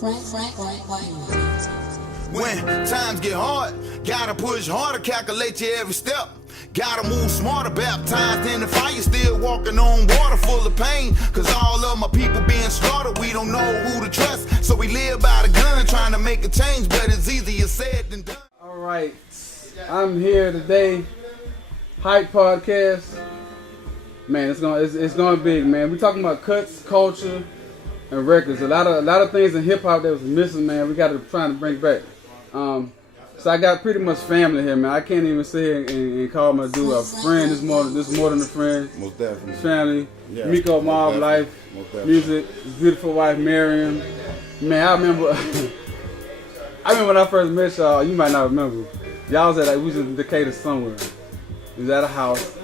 When times get hard, gotta push harder, calculate your every step. Gotta move smarter, baptized in the fire, still walking on water full of pain. Cause all of my people being slaughtered, we don't know who to trust. So we live by the gun, trying to make a change, but it's easier said than done. Alright, I'm here today, Hype Podcast. Man, it's going big, man. We're talking about cuts, culture, and records. A lot of things in hip hop that was missing, man. We got to try to bring back. So I got pretty much family here, man. I can't even say and call my dude a friend. This more than a friend. Most definitely. Family. Yeah, Miko, Mob Life, music, his beautiful wife Miriam. Man, I remember when I first met y'all. You might not remember. Y'all was we was in Decatur somewhere. We was at a house,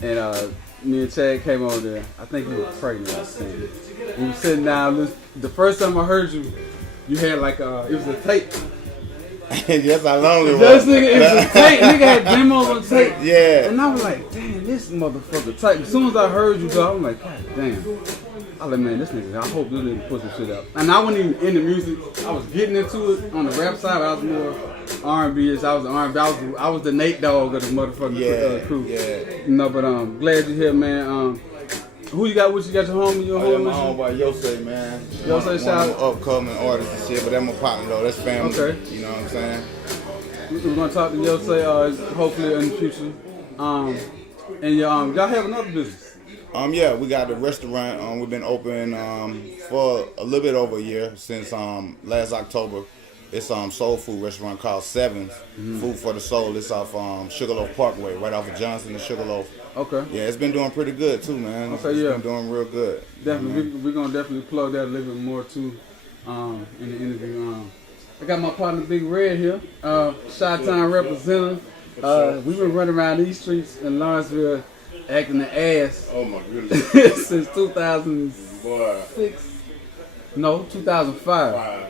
and me and Chad came over there. I think you were pregnant. I think. We were sitting down. The first time I heard you, you had it was a tape. Yes, how long it was. It was a tape. Nigga had demos on tape. Yeah. And I was like, damn, this motherfucker tight. As soon as I heard you go, I'm like, God damn. I was like, man, this nigga, I hope this nigga put some shit out. And I wasn't even into music. I was getting into it on the rap side. I was more R&B-ish. I was the R&B. I was the Nate Dogg of the motherfucking crew. Yeah. No, but glad you're here, man. Who you got with you? Got your homie? Your homie? My homeboy Yosei, man. Yosei, shout out. Upcoming artist and shit, but that's my partner though. That's family. Okay. You know what I'm saying? We're gonna talk to Yosei hopefully in the future. And y'all have another business. Yeah, we got the restaurant. We've been open for a little bit over a year since last October. It's soul food restaurant called Sevens. Food for the Soul. It's off Sugarloaf Parkway, right off of Johnson and Sugarloaf. Okay. Yeah, it's been doing pretty good too, man. Okay, it's yeah. been doing real good. Definitely, we're gonna definitely plug that a little bit more too in the interview. I got my partner Big Red here, Chi-Town representative. We've been running around these streets in Lawrenceville acting the ass. Oh my goodness. Since 2006. No, 2005.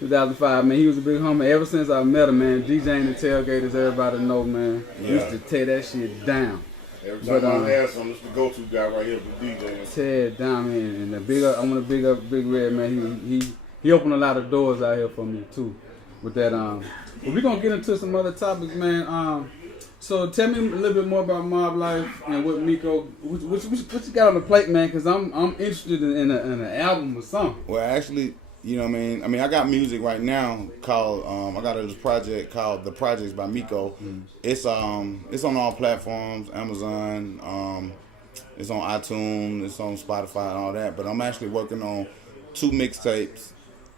2005, man. He was a big homie. Ever since I met him, man, DJing the tailgaters, everybody know, man. Yeah. Used to tear that shit down. Every time I have something, it's the go-to guy right here for DJing. Tear it down, man. And I want to big up Big Red, man. He opened a lot of doors out here for me too. With that, but we're gonna get into some other topics, man. So tell me a little bit more about Mob Life and what Miko, what you got on the plate, man? Cause I'm interested in an album or something. Well, actually, you know what I mean? I got music right now called I got this project called The Projects by Miko. It's on all platforms, Amazon, it's on iTunes, it's on Spotify and all that. But I'm actually working on 2 mixtapes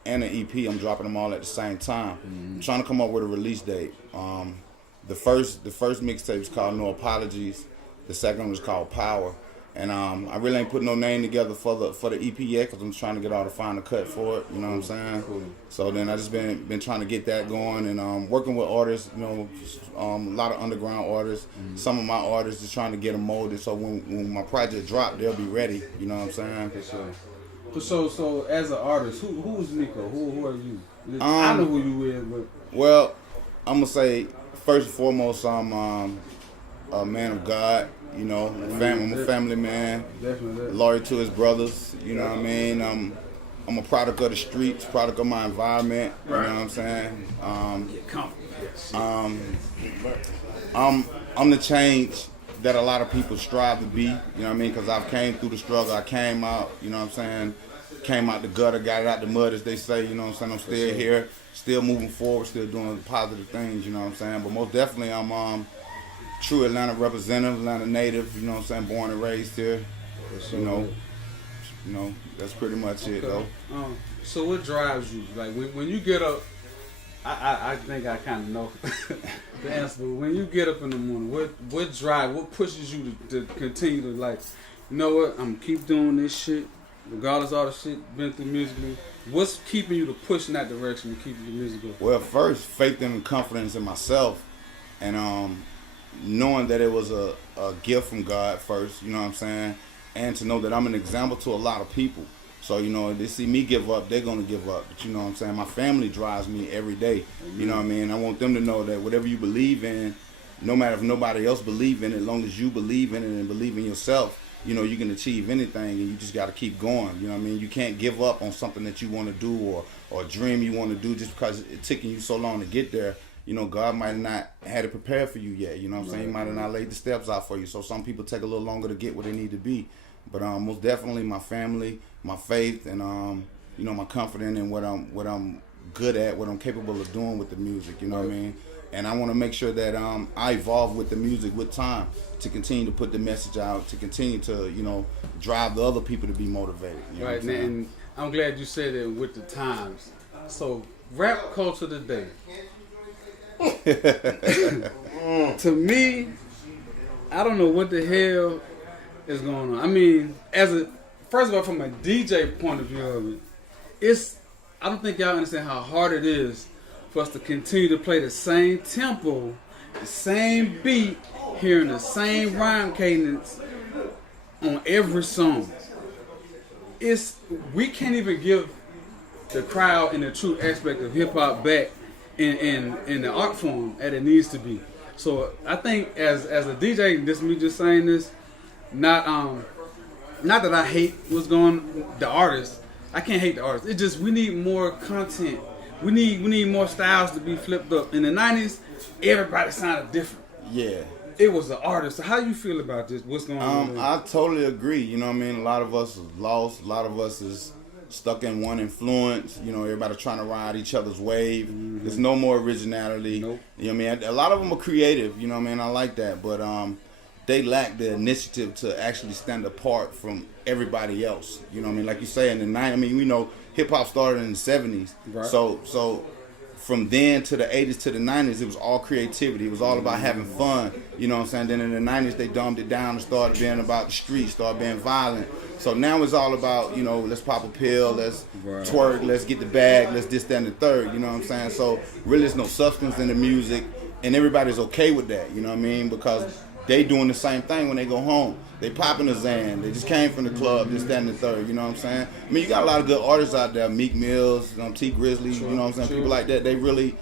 and an EP. I'm dropping them all at the same time. I'm trying to come up with a release date. The first mixtape is called No Apologies. The second one is called Power. And I really ain't put no name together for the EP yet because I'm trying to get all the final cut for it. You know what I'm saying? Cool. So then I just been trying to get that going and working with artists. You know, a lot of underground artists. Some of my artists just trying to get them molded so when my project drop, they'll be ready. You know what I'm saying? So as an artist, who is Miko? Who are you? I know who you is, but well, I'm gonna say first and foremost, I'm a man of God. You know, I'm a family man, definitely loyal to his brothers. You know what I mean? I'm a product of the streets, product of my environment. You know what I'm saying? I'm the change that a lot of people strive to be. You know what I mean? Because I've came through the struggle. I came out. You know what I'm saying? Came out the gutter, got it out the mud, as they say. You know what I'm saying? I'm still here, still moving forward, still doing positive things. You know what I'm saying? But most definitely, I'm true Atlanta representative, Atlanta native, you know what I'm saying, born and raised here. You know, that's pretty much it though. So what drives you? Like when you get up, I think I kind of know the answer, but when you get up in the morning, what pushes you to continue to like, you know what, I'm gonna keep doing this shit, regardless of all the shit been through musically. What's keeping you to push in that direction and keeping the music going? Well, first, faith and confidence in myself, and knowing that it was a gift from God first, you know what I'm saying? And to know that I'm an example to a lot of people. So, you know, if they see me give up, they're going to give up. But you know what I'm saying? My family drives me every day. You know what I mean? I want them to know that whatever you believe in, no matter if nobody else believes in it, as long as you believe in it and believe in yourself, you know, you can achieve anything, and you just got to keep going. You know what I mean? You can't give up on something that you want to do or a dream you want to do just because it's taking you so long to get there. You know, God might not had it prepared for you yet. You know what I'm saying? He might have not laid the steps out for you. So some people take a little longer to get where they need to be. But most definitely my family, my faith, and you know, my confidence in what I'm good at, what I'm capable of doing with the music. You know what I mean? And I want to make sure that I evolve with the music with time to continue to put the message out, to continue to, you know, drive the other people to be motivated. You know Right, and I'm glad you said it with the times. So rap culture today. To me, I don't know what the hell is going on. I mean, first of all, from a DJ point of view of it, I don't think y'all understand how hard it is for us to continue to play the same tempo, the same beat, hearing the rhyme cadence on every song. We can't even give the crowd and the true aspect of hip hop back in the art form as it needs to be. So I think as a DJ, this me just saying this, not that I hate what's going the artist. I can't hate the artist. It's just we need more content. We need more styles to be flipped up. In the 90s, everybody sounded different. Yeah. It was the artist. So how you feel about this? What's going on? I totally agree. You know what I mean? A lot of us is lost. A lot of us is stuck in one influence. You know, everybody trying to ride each other's wave. Mm-hmm. There's no more originality. Nope. You know what I mean? A lot of them are creative. You know what I mean? I like that. But they lack the initiative to actually stand apart from everybody else. You know what I mean? Like you say, in the 90s, I mean, we know hip-hop started in the 70s. Right. So from then to the 80s to the 90s, it was all creativity. It was all about having fun. You know what I'm saying? Then in the 90s, they dumbed it down and started being about the streets, started being violent. So now it's all about, you know, let's pop a pill, let's twerk, let's get the bag, let's this, that, and the third. You know what I'm saying? So really there's no substance in the music, and everybody's okay with that. You know what I mean? Because they doing the same thing when they go home. They popping a Zan. They just came from the club, this, that, and the third. You know what I'm saying? I mean, you got a lot of good artists out there. Meek Mills, T Grizzly, you know what I'm saying? People like that. They really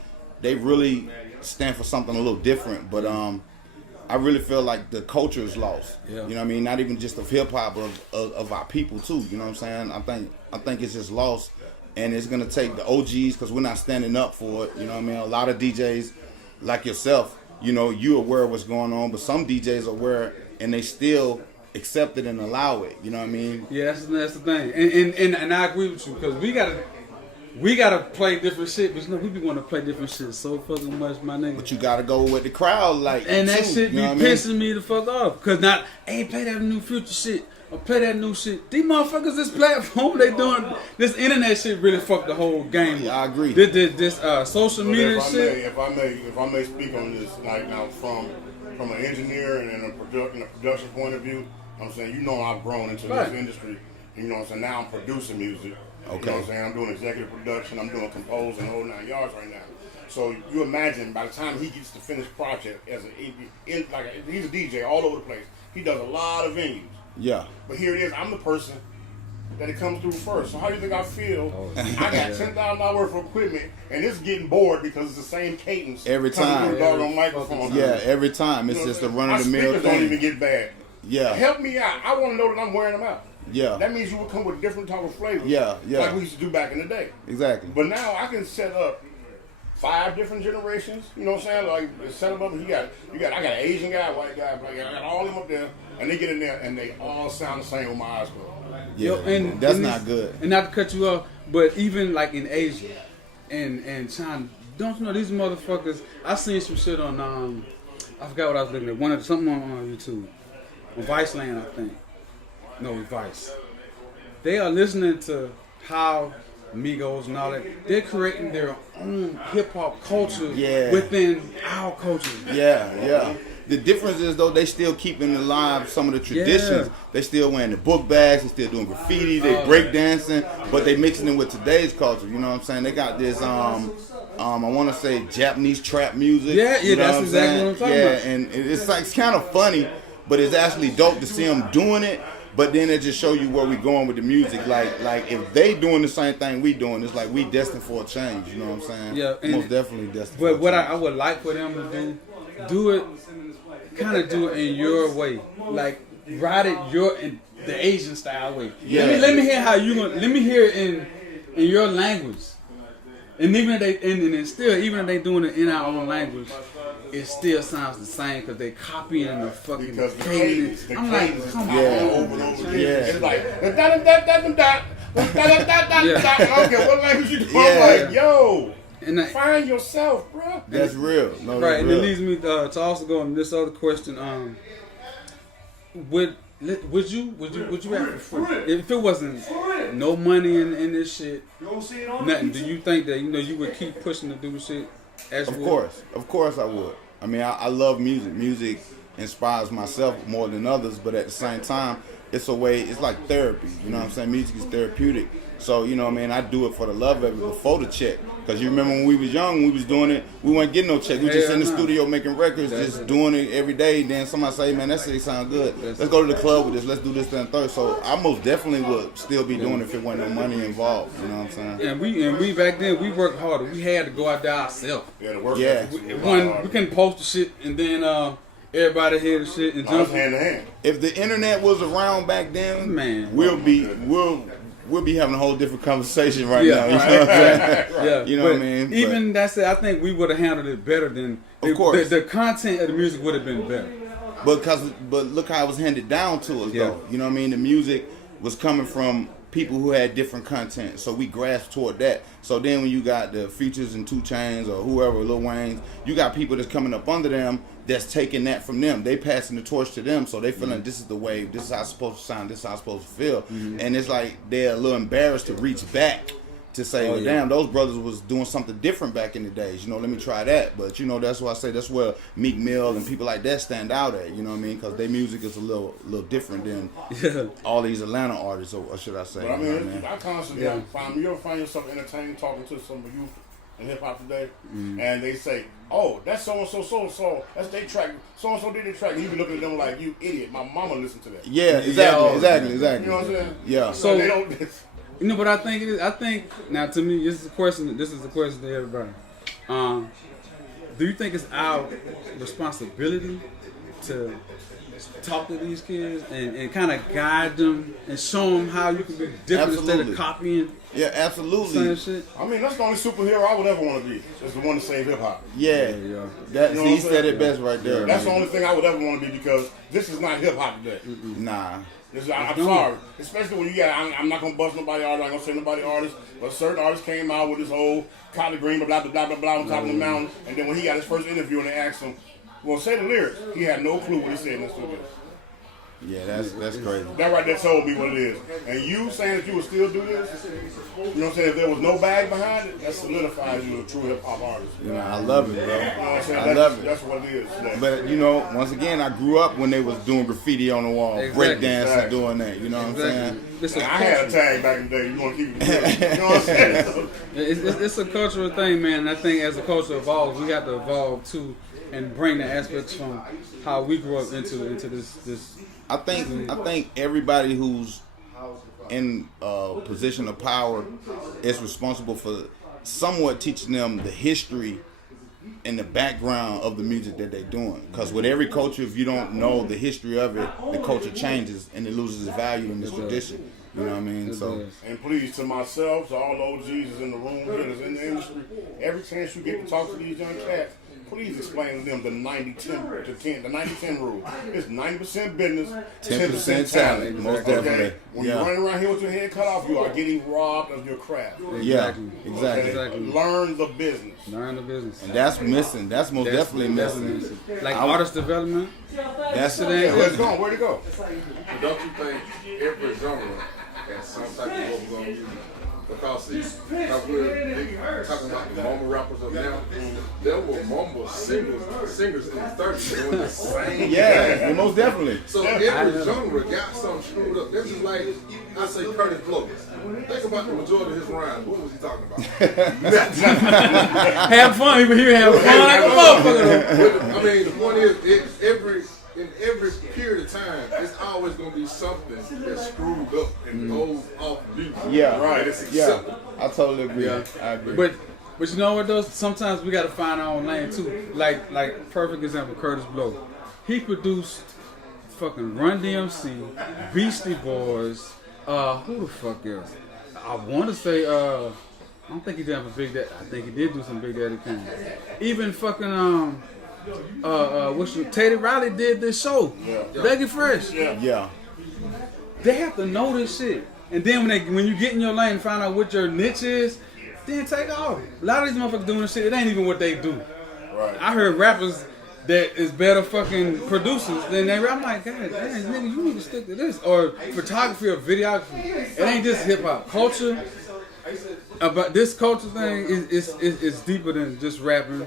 stand for something a little different. But I really feel like the culture is lost. Yeah. You know what I mean? Not even just of hip hop, but of our people too. You know what I'm saying? I think it's just lost, and it's gonna take the OGs because we're not standing up for it. You know what I mean? A lot of DJs like yourself, you know, you aware of what's going on, but some DJs are aware and they still accept it and allow it. You know what I mean? Yeah, that's the thing, and I agree with you because we gotta play different shit, but you know, we be want to play different shit so fucking much, my nigga. But you gotta go with the crowd, like. And that too, shit be pissing me the fuck off, cause not ain't play that new Future shit or play that new shit. These motherfuckers, this platform they doing, this internet shit really fucked the whole game. Yeah, I agree. This social media shit. If I may speak on this, like now from an engineer and in a production point of view, I'm saying, you know, I've grown into this industry. You know what I'm saying? Now I'm producing music. Okay. You know what I'm saying? I'm doing executive production. I'm doing composing, whole 9 yards right now. So you imagine by the time he gets the finished project he's a DJ all over the place. He does a lot of venues. Yeah. But here it is. I'm the person that it comes through first. So how do you think I feel? I got $10,000 worth of equipment, and it's getting bored because it's the same cadence every time. Through the doggone microphone. Yeah, every time. It's just a run-of-the-mill thing. Don't even get bad. Yeah. Help me out. I want to know that I'm wearing them out. Yeah. That means you would come with different type of flavors. Yeah. Like we used to do back in the day. Exactly. But now I can set up 5 different generations. You know what I'm saying? Like set them up. I got an Asian guy, white guy, black guy. I got all of them up there, and they get in there, and they all sound the same with my eyes closed. Yeah, and that's not good. And not to cut you off, but even like in Asia and China, don't you know these motherfuckers? I seen some shit on I forgot what I was looking at. Something on YouTube, on Viceland, I think. No, Vice. They are listening to how Migos and all that. They're creating their own hip hop culture within our culture. Yeah. The difference is though they still keeping alive some of the traditions. Yeah. They still wearing the book bags. They still doing graffiti. They break dancing, but they mixing it with today's culture. You know what I'm saying? They got this I want to say Japanese trap music. Yeah, you know that's exactly what I'm talking about. And it's kind of funny, but it's actually dope to see them doing it. But then it just show you where we going with the music. Like if they doing the same thing we doing, it's like we destined for a change. You know what I'm saying? Yeah, most definitely destined. But what I would like for them to do it, kind of do it in your way. Like write it the Asian style way. Yeah. Let me hear how you gonna. Let me hear it in your language. And even if they doing it in our own language, it still sounds the same because they copying the fucking Because the cadence. cadence, I'm like, come on. over and over again. Yeah. It's like I don't care what language you do. I'm like, yo, And find yourself, bro. That's real. No, right, that's and real. it leads me to also go on this other question. Would you rap for free if it wasn't no money in this shit? Nothing. Do you think that you would keep pushing to do shit? Of course I would. I mean, I love music. Music inspires myself more than others, but at the same time, it's a way. It's like therapy. You know what I'm saying? Music is therapeutic. So you know what I mean. I do it for the love of it before the check. Because you remember when we was young, when we was doing it, we weren't getting no check. We just in the studio making records, just doing it every day. Then somebody say, "Man, that shit sound good. Let's go to the club with this. Let's do this, that, and third." So I most definitely would still be doing it if it wasn't no money involved. You know what I'm saying? And we back then we worked harder. We had to go out there ourselves. Yeah, the work. Yeah. We couldn't post the shit and then everybody hear the shit and jump hand in hand. If the internet was around back then, Man. we'll be having a whole different conversation right now. You know what I'm saying? Yeah, You know what I mean? Even that's it. I think we would have handled it better than. Of course. The content of the music would have been better. But look how it was handed down to us, though. You know what I mean? The music was coming from people who had different content, so we grasped toward that. So then when you got the Futures and 2 Chainz or whoever, Lil Wayne, you got people that's coming up under them that's taking that from them. They passing the torch to them, so they feeling this is the wave, this is how it's supposed to sound, this is how it's supposed to feel. And it's like they're a little embarrassed to reach back to say, well, damn, those brothers was doing something different back in the days. Let me try that. But, that's why I say that's where Meek Mill and people like that stand out at, you know what I mean? Because their music is a little different than all these Atlanta artists, or should I say. But I mean, I constantly find, you ever find yourself entertained talking to some of youth in hip-hop today, and they say, oh, that's so-and-so, that's their track, so-and-so did their track, and you be looking at them like, you idiot, my mama listened to that. Yeah, exactly. You know what I'm saying? Yeah. So they don't... But I think it is. I think now to me, this is a question. This is a question to everybody. Do you think it's our responsibility to talk to these kids and kind of guide them and show them how you can be different instead of copying? Yeah, absolutely. Same shit. I mean, that's the only superhero I would ever want to be. Is the one to save hip hop. Yeah. He said it best right there. That's the only thing I would ever want to be, because this is not hip hop today. Nah. I'm sorry, especially when you got. I'm not gonna bust nobody artist. I'm gonna say nobody artist, but certain artists came out with this whole collard green, blah blah blah blah blah on top of the mountain, and then when he got his first interview and they asked him, "Well, say the lyrics," he had no clue what he said in the studio. Yeah, that's crazy. That right there told me what it is. And you saying that you would still do this, you know what I'm saying? If there was no bag behind it, that solidifies you as a true hip hop artist. I love it, bro. You know what I'm saying? I love it. That's what it is. But once again, I grew up when they was doing graffiti on the wall, breakdancing, doing that. You know what I'm saying? I had a tag back in the day. You want to keep it? You know what I'm saying? It's a cultural thing, man. And I think as the culture evolves, we have to evolve too and bring the aspects from how we grew up into this. I think everybody who's in a position of power is responsible for somewhat teaching them the history and the background of the music that they're doing. Because with every culture, if you don't know the history of it, the culture changes and it loses its value in its tradition. You know what I mean? So, and please, to myself, to all OGs in the room here that's in the industry, every chance you get to talk to these young cats, please explain to them the 90-10 rule. It's 90% business, 10% talent. Most definitely. When you're running around here with your head cut off, you are getting robbed of your craft. Exactly. Learn the business. And that's missing. That's most definitely missing. Like artist development. That's it. Where's it going? Where'd it go? Don't you think every genre has some type of bubblegum music? Because see, how we're talking about the mumble rappers of now, there were mumble singers in the 30s doing the same most definitely. So every genre got something screwed up. This is like, I say Curtis Blow. Think about the majority of his rhymes. What was he talking about? Have fun. He was having fun like a motherfucker. I mean, the point is, in every period of time, it's always going to be something that's screwed up and goes off beat. Yeah, right. It's acceptable. I totally agree. Yeah. I agree. But you know what though? Sometimes we got to find our own lane too. Like perfect example, Curtis Blow. He produced fucking Run DMC, Beastie Boys, who the fuck else? I want to say, I don't think he did have a Big Daddy. I think he did do some Big Daddy Kane. Even fucking, Teddy Riley did this show. Begging Fresh. Yeah. They have to know this shit. And then when you get in your lane and find out what your niche is, then take off. A lot of these motherfuckers doing this shit, it ain't even what they do. Right. I heard rappers that is better fucking producers than they rap. I'm like, God damn, nigga, you need to stick to this. Or photography or videography. It ain't just hip hop. Culture, about this culture thing is deeper than just rapping.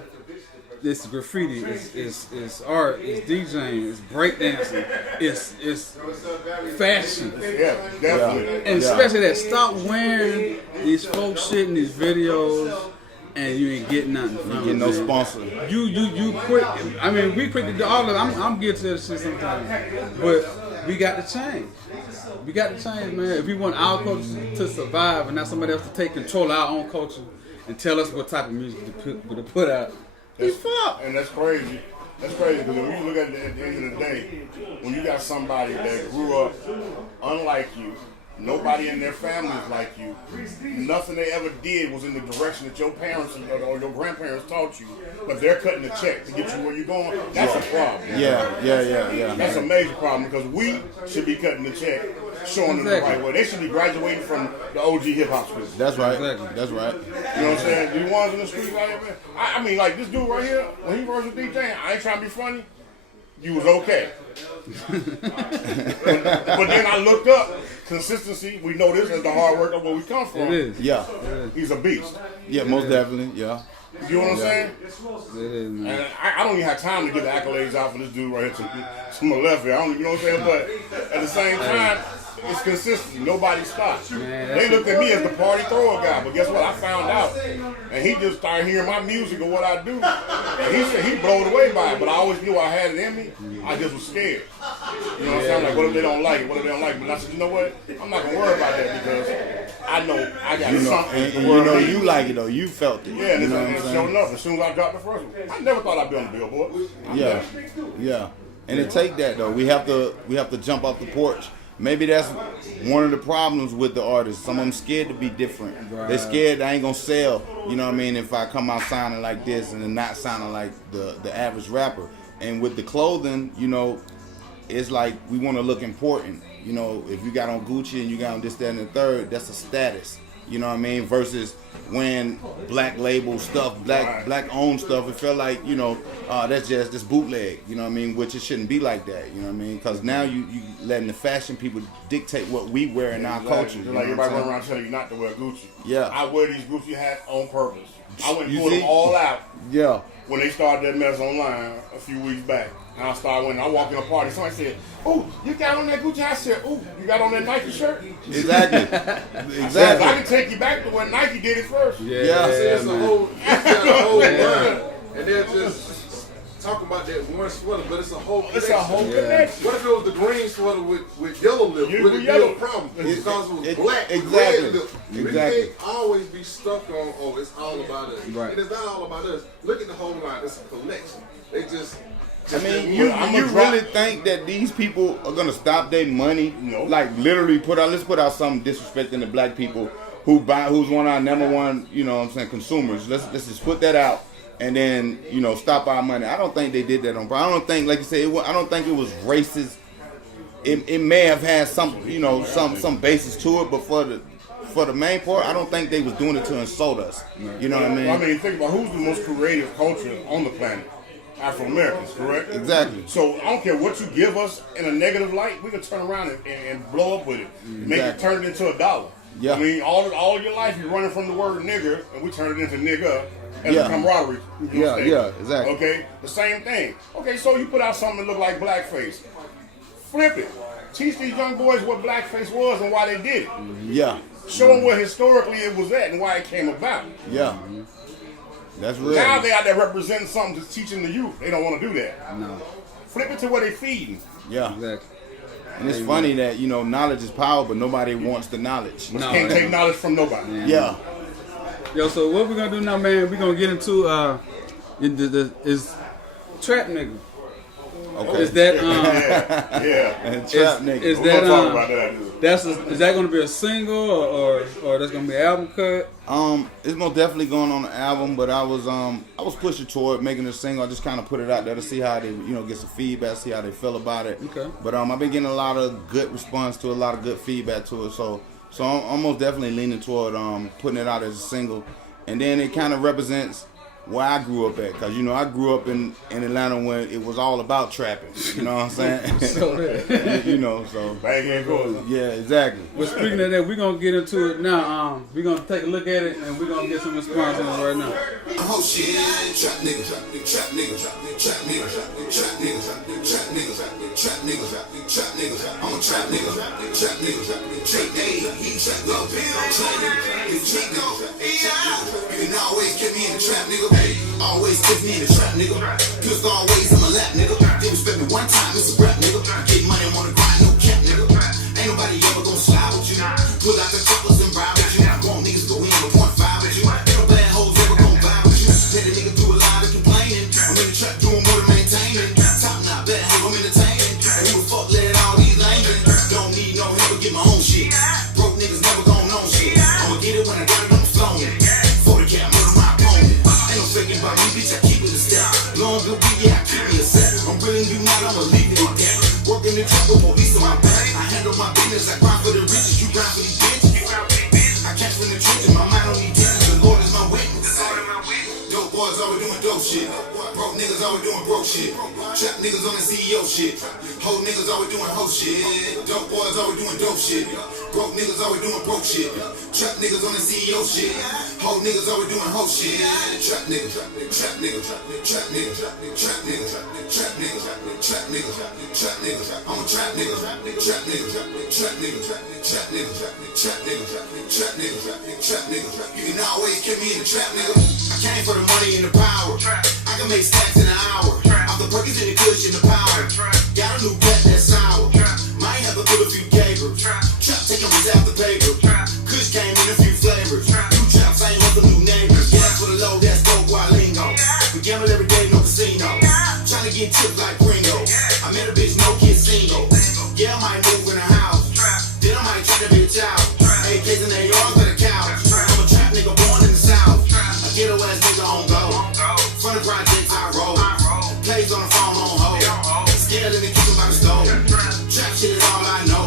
It's graffiti, it's art, it's DJing, it's breakdancing, it's fashion. Yeah, definitely. And especially that, stop wearing these folk shit in these videos and you ain't getting nothing from it. Get no sponsor. You quick. I mean, we quick to do all of it. I'm guilty of this shit sometimes. But we got to change. We got to change, man. If we want our culture to survive and not somebody else to take control of our own culture and tell us what type of music to put out, we fuck. And that's crazy. That's crazy because when you look at it at the end of the day, when you got somebody that grew up unlike you, nobody in their family is like you, nothing they ever did was in the direction that your parents or your grandparents taught you, but they're cutting a check to get you where you're going, that's a problem. Yeah. That's a major problem because we should be cutting the check, showing them the right way. They should be graduating from the OG hip hop school. That's right. Exactly. That's right. You know what I'm saying? You ones in the streets right here, man. I mean, like this dude right here, when he first was DJing, I ain't trying to be funny. You was okay. but then I looked up consistency. We know this as the hard work of where we come from. It is. Yeah. He's a beast. Yeah, most definitely. Yeah. You know what I'm saying? It is, man. And I don't even have time to give the accolades out for this dude right here to my left here. I don't, you know what I'm saying? But at the same time, it's consistency. Nobody stops. They looked at me as the party thrower guy, but guess what? I found out, and he just started hearing my music or what I do, and he said he blown away by it. But I always knew I had it in me. I just was scared. You know what I'm saying? I'm like, what if they don't like it? What if they don't like it? But I said, you know what? I'm not gonna worry about that because I know I got something. And you know you like it though. You felt it. Yeah, you know what I'm and sure saying? enough, as soon as I dropped the first one, I never thought I'd be on the Billboard. Yeah. And it take that though. We have to jump off the porch. Maybe that's one of the problems with the artists. Some of them scared to be different. Right. They're scared I ain't gonna sell. You know what I mean? If I come out sounding like this and then not sounding like the average rapper. And with the clothing, you know, it's like we want to look important. You know, if you got on Gucci and you got on this, that, and the third, that's a status. You know what I mean? Versus when black label stuff, black owned stuff, it felt like, you know, that's just this bootleg. You know what I mean? Which it shouldn't be like that. You know what I mean? Because now you letting the fashion people dictate what we wear in our culture. Just like everybody running around telling you not to wear Gucci. Yeah. I wear these Gucci hats on purpose. I went and You pulled them see? all out Yeah. when they started that mess online a few weeks back. And I started when I walked in a party, somebody said, "Oh, you got on that Gucci?" I said, "Oh, you got on that Nike shirt?" Exactly. I Exactly. can take you back to when Nike did it first. Yeah. It's a whole run. And they're just talking about that one sweater, but it's a whole connection. It's a whole connection. What if it was the green sweater with yellow lips? You- Would it with be yellow. a problem? Because it was It- black, exactly. red lips. Exactly. We can't always be stuck on, oh, it's all about us. Right. It is not all about us. Look at the whole line. It's a collection. They just I mean, Well, I'ma you drop- really think that these people are gonna stop their money? No. Like literally let's put out something disrespecting the black people who's one of our number one, you know what I'm saying, consumers. Let's just put that out and then, you know, stop our money. I don't think they did that on purpose. I don't think, like you said, I don't think it was racist. It may have had some, you know, some basis to it, but for the main part, I don't think they was doing it to insult us. You know what I mean? I mean, think about who's the most creative culture on the planet. Afro Americans, correct? Exactly. So I don't care what you give us in a negative light, we can turn around and blow up with it, make it turn it into $1. Yeah. I mean, all your life you're running from the word nigger, and we turn it into nigga as Yeah. a camaraderie. You know, state. Yeah, exactly. Okay, the same thing. Okay, so you put out something that look like blackface. Flip it. Teach these young boys what blackface was and why they did it. Yeah. Show them what historically it was at and why it came about. Yeah. That's real. Now they out there representing something that's teaching the youth. They don't want to do that. No. Flip it to where they feeding. Yeah. Exactly. And it's funny that, you know, knowledge is power, but nobody wants the knowledge. But you can't take knowledge from nobody. Yeah. Yo, so what we're gonna do now, man? We're gonna get into is trap nigga. Okay. Is that Yeah. And trap nigga. is We're that gonna talk about that. is that gonna be a single or that's gonna be an album cut? It's most definitely going on the album, but I was pushing toward making a single. I just kind of put it out there to see how they, get some feedback, see how they feel about it. Okay. But I've been getting a lot of good response to it, a lot of good feedback to it. So I'm most definitely leaning toward putting it out as a single, and then it kind of represents where I grew up at, because I grew up in Atlanta when it was all about trapping. You know what I'm saying? So so Bang and go. yeah, exactly. But speaking of that, we're gonna get into it now. We're gonna take a look at it and we're gonna get some response on it right now. Oh shit, trap nigga, trap nigga, trap nigga, trap nigga, trap nigga, trap nigga, trap nigga. I'm a trap nigga, trap nigga, trap nigga. He trap nigga, trap nigga, he trap nigga. You can always get me in the trap nigga. Always kiss me in the trap nigga. Pistol always in my lap nigga. They respect me one time, it's a rap nigga. Get money, I'm on the grind, no cap nigga. Ain't nobody ever gonna slide with you. Pull out the choppers and ride with you. Wrong niggas go in with 0.5 with you. Ain't no bad hoes ever gonna vibe with you. Let a nigga do a lot of complaining. I'm in the trap doing more than maintaining. Top not bad, hey, I'm entertaining. And who the fuck let all these lanes in? Don't need no help to get my own shit. Broke niggas never gon' know shit. I'ma get it when I got it on the phone. 40 cap, murder my opponent. Ain't no faking about me, bitch, I keep it a step. Long good weed, yeah, I keep me a set. I'm bringing you not, I'ma leave it at that. Working the trap with police on my back. I handle my business, I grind for the riches, you grind for these bitches. I catch from the trenches, my mind on these digits, the Lord is my witness. Dope boys always doing dope shit. Broke niggas always doing broke shit. Trap niggas on the CEO shit. Hoe niggas always doing hoe shit. Dope boys always doing dope shit. Broke niggas always doing broke shit. Trap niggas on the CEO shit. Hoe niggas always doing hoe shit. Trap niggas, trap niggas, trap niggas, trap niggas, trap niggas, trap niggas, trap niggas. I'm a trap nigga, trap niggas, trap niggas, trap niggas, trap niggas, trap niggas, trap niggas. You can always get me in the trap nigga. I came for the money and the power. I can make stacks in an hour. I'm the Perkins and the Kush and the power. Got a new cat that's sour. Might have to put a few gavers. Trap taking was out the paper. Kush came in a few flavors. New traps ain't with the new neighbors. Gas for the low, that's dope Gualingo. We gamble every day, no casino. Trying to get tipped like Gringo. I met a bitch, no kid single. Yeah, I might move in a house. Then I might check the bitch out. AKs and ARs for the couch. I'm a trap nigga born in the South. A ghetto ass nigga on go. Front of projects I roll. Plays on the phone on hold. Scared of the kitchen by the stove. Trap shit is all I know.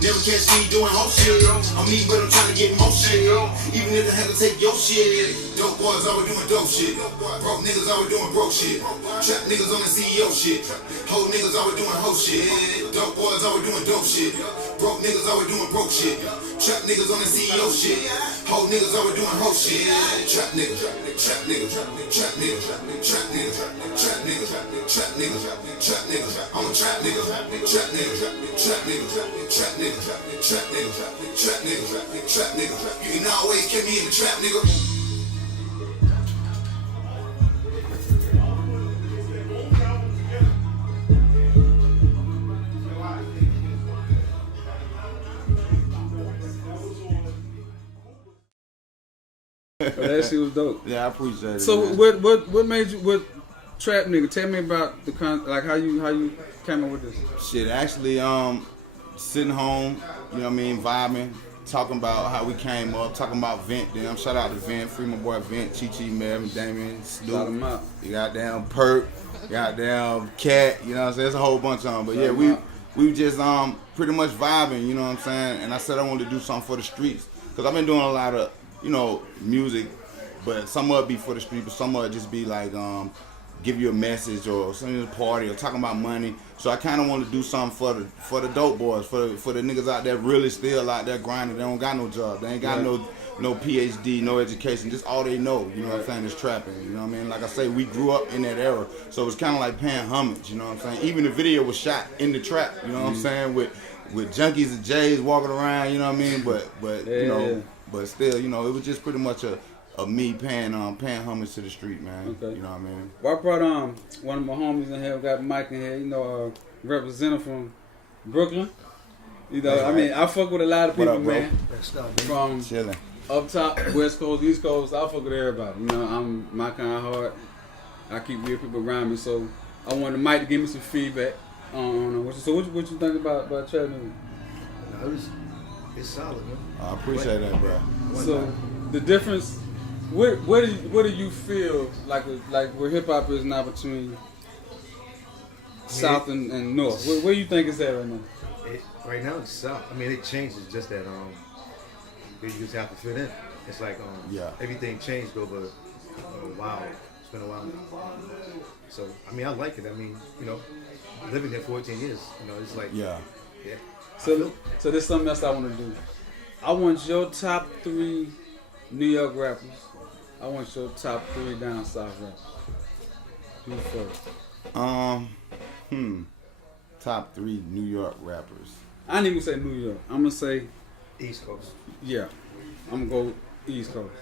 Never catch me doing whole shit. I'm me, but I'm trying to get more shit. Even if I have to take your shit. Dope boys always doing dope shit. Broke niggas always doing broke shit. Trap niggas on the CEO shit. Hoe niggas always doing hoe shit. Dope boys always doing dope shit. Broke niggas always doing broke shit. Trap niggas on the CEO shit. Hoe niggas always doing hoe shit. Trap niggas, trap niggas, trap niggas, trap niggas, trap niggas, trap niggas, trap niggas. I'm a trap nigga, trap niggas, trap niggas, trap niggas, trap niggas, trap niggas, trap niggas. You can always catch me in the trap nigga. That shit was dope. Yeah, I appreciate it. So man. what made you trap nigga? Tell me about the like how you came up with this. Shit, actually, sitting home, you know what I mean, vibing, talking about how we came up, talking about Vent. Damn, shout out to Vent, free my boy Vent, Chi, Melvin, Damien, Shout 'em Snoop, out. you goddamn Perk, goddamn Cat, you know what I'm saying? There's a whole bunch of them, but yeah, we just pretty much vibing, you know what I'm saying? And I said I wanted to do something for the streets, because I've been doing a lot of, music, but some of it be for the street, but some of it just be like, give you a message or something at a party or talking about money. So I kind of want to do something for the dope boys, for the niggas out there really still out there grinding. They don't got no job. They ain't got no PhD, no education. Just all they know, you know what I'm saying, is trapping. You know what I mean? Like I say, we grew up in that era, so it was kind of like paying homage. You know what I'm saying? Even the video was shot in the trap. You know what I'm saying? With junkies and J's walking around. You know what I mean? But Yeah. you know, but still, it was just pretty much a me paying homage to the street, man. Okay. You know what I mean? Well, I brought one of my homies in here. We got Mike in here. Representative from Brooklyn. I mean, I fuck with a lot of What people, up, bro? man. From Chilling. up top, West Coast, East Coast. I fuck with everybody. I'm my kind of heart. I keep real people around me. So I wanted Mike to give me some feedback on what you think about Chattanooga? No, it's solid, man. I appreciate that, bro. So the difference, what do you feel like where hip hop is now between South and North? Where you think it's at right now? Right now it's South. I mean, it changes. Just that you just have to fit in. It's like everything changed over a while. It's been a while now. So I mean, I like it. I mean, living there 14 years. It's like yeah. So there's something else I want to do. I want your top 3 New York rappers. I want your top 3 down south rappers. You first. Top 3 New York rappers. I didn't even say New York. I'm gonna say East Coast. Yeah, I'm gonna go East Coast.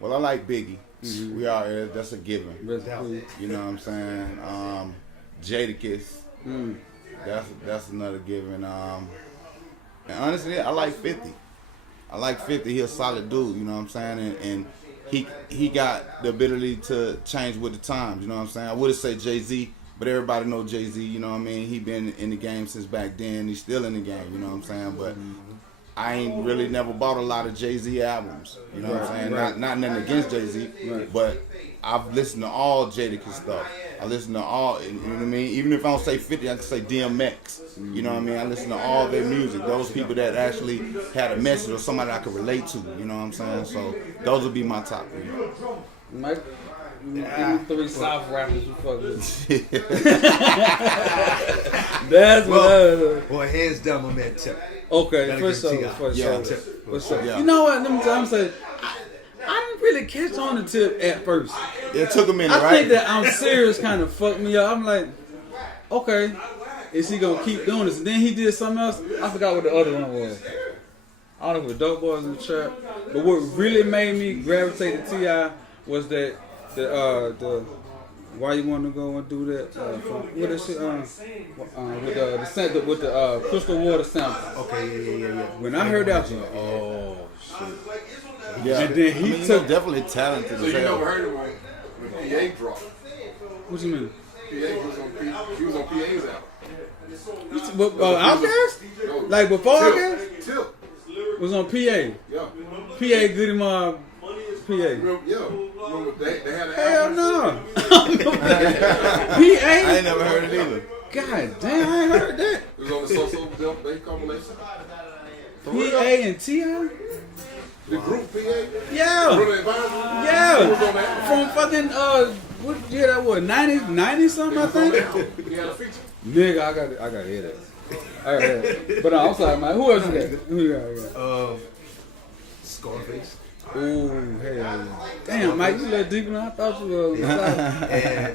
Well, I like Biggie. Mm-hmm. We are. That's a given. You know what I'm saying? Jadakiss. That's another given. And honestly, I like 50. I like 50. He a solid dude. You know what I'm saying? And he got the ability to change with the times. You know what I'm saying? I would have said Jay-Z, but everybody know Jay-Z. You know what I mean? He been in the game since back then. He's still in the game. You know what I'm saying? But I ain't really never bought a lot of Jay-Z albums. You know what I'm saying? Right. Not nothing against Jay-Z, but I've listened to all Jadakiss stuff. I listen to all, you know what I mean? Even if I don't say 50, I can say DMX. You know what I mean? I listen to all their music. Those people that actually had a message or somebody I could relate to. You know what I'm saying? So those would be my top 3. Mike, give me 3 South rappers you fuck with. That's what I was. Boy, hands down, my man Tip. Okay, for sure. Yeah. You know what? Let me say, I didn't really catch on the Tip at first. It took a minute, I right? think that I'm serious kind of fucked me up. I'm like, okay, is he gonna keep doing this? And then he did something else. I forgot what the other one was. I don't know if it was Dope Boys in the Trap. But what really made me gravitate to T.I. was that the why you want to go and do that? What is shit? With the crystal water sample. Okay, yeah. When I heard that, I was like, oh shit. Yeah. And then he took definitely talented. So you never heard of him when PA dropped? What you mean? He was on PA's album. Outkast? Like before Outkast? Tip. Was on PA. Yeah. PA good in my PA. Remember they had an Hell album. no. PA? I ain't never heard it either. God damn, I ain't heard that. It was on the So Dump Day compilation. PA and T.I.? The group PA. Yeah. Brother Advisor. Yeah. From fucking, what year that was? 90 something, I think? He had a feature. Nigga, I got to hear that. All right. But I'm sorry, man. Who else you got? Who you got? Scarface. Ooh, hell yeah. Damn, Mike, you let deeper than I thought you were. And I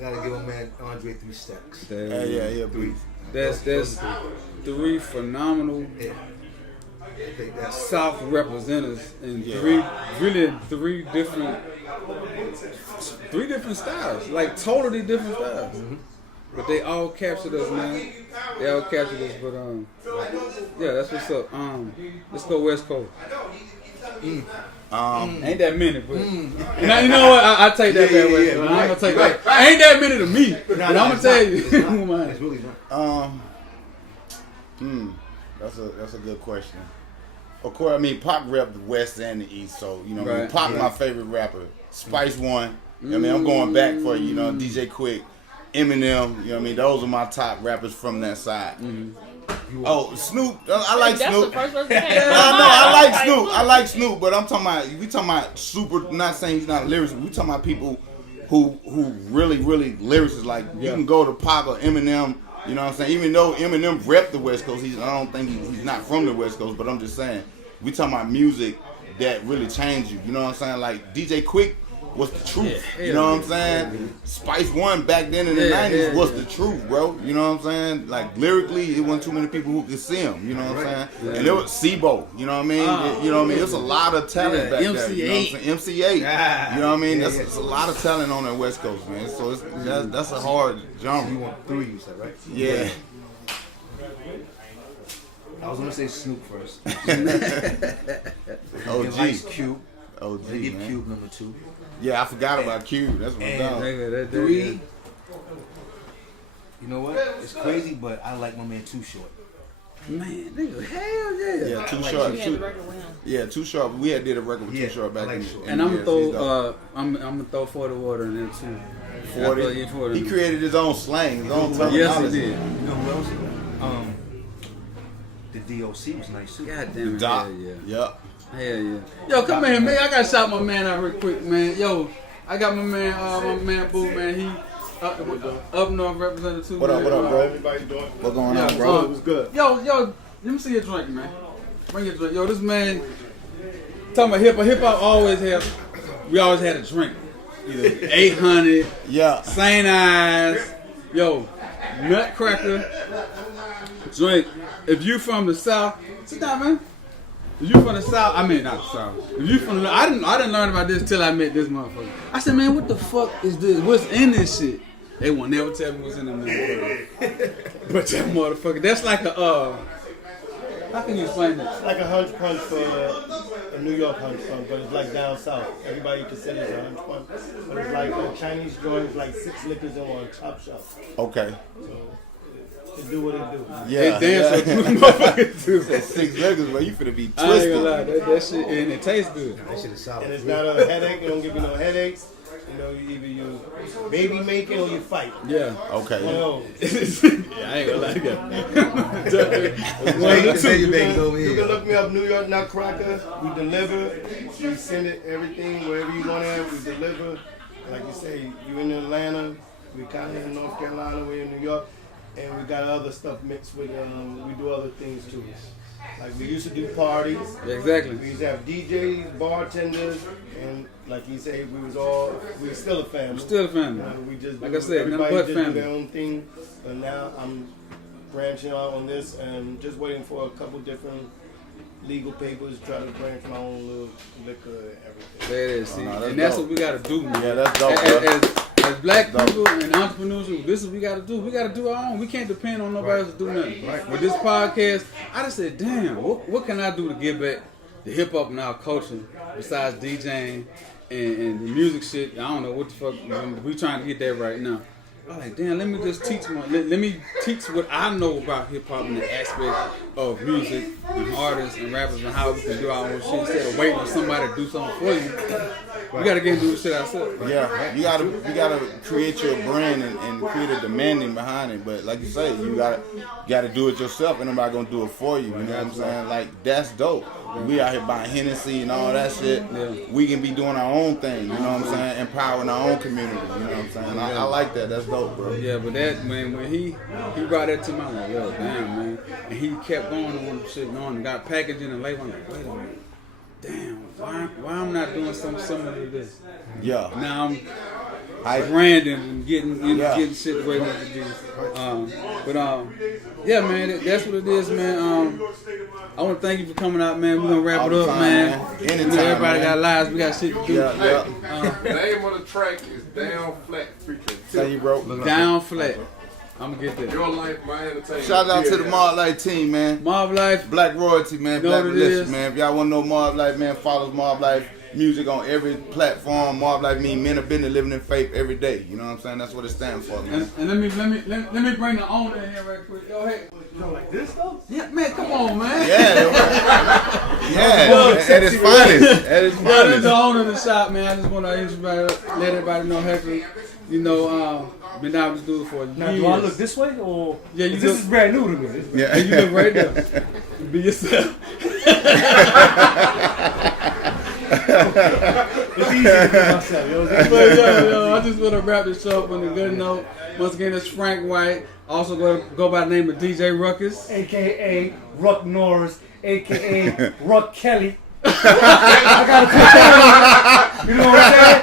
gotta give my man Andre 3 Stacks. Yeah, please. That's 3 phenomenal South representatives and 3 different styles, like totally different styles. But they all captured us, man. They all captured us, but yeah, that's what's up. Let's go West Coast. Ain't that many, but now, you know what? I take that back. I'm gonna take that. Ain't that many to me, but I'm gonna tell you. It's really not. That's a good question. Of course, I mean Pac rep the West and the East, so you know, Right. Pac my favorite rapper. Spice one. I mean, I'm going back for DJ Quick, Eminem. You know what I mean? Those are my top rappers from that side. Oh, Snoop. I like That's Snoop. the first person that came to my I mind. like Snoop. I like Snoop, but we talking about super. Not saying he's not a lyricist. We talking about people who really lyricists. Like you can go to Pac or Eminem. You know what I'm saying? Even though Eminem rep the West Coast, I don't think he's not from the West Coast. But I'm just saying, we talking about music that really changed you. You know what I'm saying? Like DJ Quick was the truth. You know what I'm saying? Spice One back then in the 90s was the truth, bro. You know what I'm saying? Like lyrically, it wasn't too many people who could see him. You know what I'm saying? And there was Sibo. You know what I mean? You know what I mean? There's a lot of talent back there. You know what I'm saying? MC8. You know what I mean? That's a lot of talent on that West Coast, man. So that's a hard genre. You want 3, you said, right? Yeah. I was gonna say Snoop first. OG. Ice Cube. OG, They give man. Cube number 2. Yeah, I forgot about Cube. That's my dog. Nigga, 3. You know what? It's crazy, but I like my man Too Short. Man, nigga, hell yeah. Yeah, Too Short. We had the record with him. Yeah, Too Short. We had did a record with Yeah, Too Short back I like in Short. the And I'm years. gonna He's dope. throw I'm gonna throw 40 water in there too. 40. He created his own slang, his own terminology. Yes, he did. You know who else? The DOC was nice too. God damn it. Doc. Hell yeah. Yep. Hell yeah. Yo, come here, man. I gotta shout my man out real quick, man. Yo, I got my man Boo, man. He up north represented too. What up, bro? Everybody doing? What's going on, Yeah, bro? It was good. Yo, let me see your drink, man. Bring your drink. Yo, this man talking about hip hop. Hip hop we always had a drink. Either 800, Yeah. St. Ives, yo, Nutcracker, drink. If you from the South, sit down, man. If you from the South, I mean not the South. If you from the, I didn't learn about this till I met this motherfucker. I said, man, what the fuck is this? What's in this shit? They won't never tell me what's in them motherfucker. But that motherfucker, that's like a how can you explain that? Like a hunch punch for a New York hunch punch, but it's like down south. Everybody considers it a hunch punch. But it's like a Chinese joint, like 6 liquors in one, top shelf. Okay. To do what it do. Yeah. They dance yeah. so good, motherfucker too. That 6 records, bro. You finna be I ain't twisted. gonna lie, that shit, and it tastes good. That shit is solid. And it's not a headache, it don't give you no headaches. You know, either you baby making or you fight. Yeah. Okay. One of those. Yeah, I ain't gonna lie. Baby babies over You can here. look me up, New York Nutcracker. We deliver. We send it everything wherever you want it. We deliver. Like you say, you in Atlanta. We kind of in North Carolina. We're in New York, and we got other stuff mixed with. We do other things too. Like we used to do parties. Exactly. We used to have DJs, bartenders, and like you say, we still a family. Still a family. We just Like do, I said, nothing everybody but just do family. their own thing. But now I'm branching out on this and just waiting for a couple different legal papers to try to branch my own little liquor and everything. There it is, see. no, that's And that's dope. what we gotta do, man. Yeah, that's dope, bro. As black That's people and entrepreneurs, this is what we gotta do. We gotta do our own. We can't depend on nobody else to do nothing. With this podcast, I just said, damn, what can I do to give back the hip hop and our culture besides DJing and the music shit? I don't know what the fuck we trying to get that right now. I'm like, damn, let me just teach let me teach what I know about hip hop and the aspect of music and artists and rappers and how we can do our own shit instead of waiting on somebody to do something for you. We gotta get into this shit ourselves. Yeah, you gotta create your brand and create a demanding behind it. But like you say, you gotta do it yourself, and nobody gonna do it for you. You know what I'm saying? Like that's dope. We out here buying Hennessy and all that shit. Yeah. We can be doing our own thing. You know what I'm saying? Empowering our own community. You know what I'm saying? I like that. That's dope, bro. Yeah, but that man, when he brought that to me, I'm like, yo, damn, man. And he kept going on the shit, going and got packaging and label. I'm like, wait a minute. Damn, why I'm not doing something similar to this? Yeah. Now I'm branding and getting Yeah. getting shit the way I want to do. Yeah, man, that's what it is, man. I want to thank you for coming out, man. We're gonna wrap All it the up, time, man. man. You know, Anytime, everybody man. got lives. We got shit to do. Yeah, yeah. The name of the track is Down Flat Freaking Thank you, bro. Down flat. I'm gonna get that. Your Life, My Entertainment. Shout out to the Yeah. Mob Life team, man. Mob Life. Black Royalty, man. You know Black what it Religion, is? man. If y'all want to know Mob Life, man, follow Mob Life music on every platform. Mob Life mean men of business living in faith every day. You know what I'm saying? That's what it stands for, man. And let me bring the owner in here right quick. Yo, hey. You know, like this though? Yeah, man, come on, man. Yeah, at its finest. At its Yeah, this is the finest. owner of the shop, man. I just want to let everybody know, Hector, you know, been out this dude for years. Now, do I look this way or? Yeah, you this look- is brand new to me. Yeah. You look right there. Be yourself. It's easy to be myself. Yo. But yo, I just want to wrap this up on a good note. Once again, it's Frank White. Also go by the name of DJ Rukuz. AKA Ruck Norris, AKA Ruck Kelly. I gotta put that on. You know what I'm saying?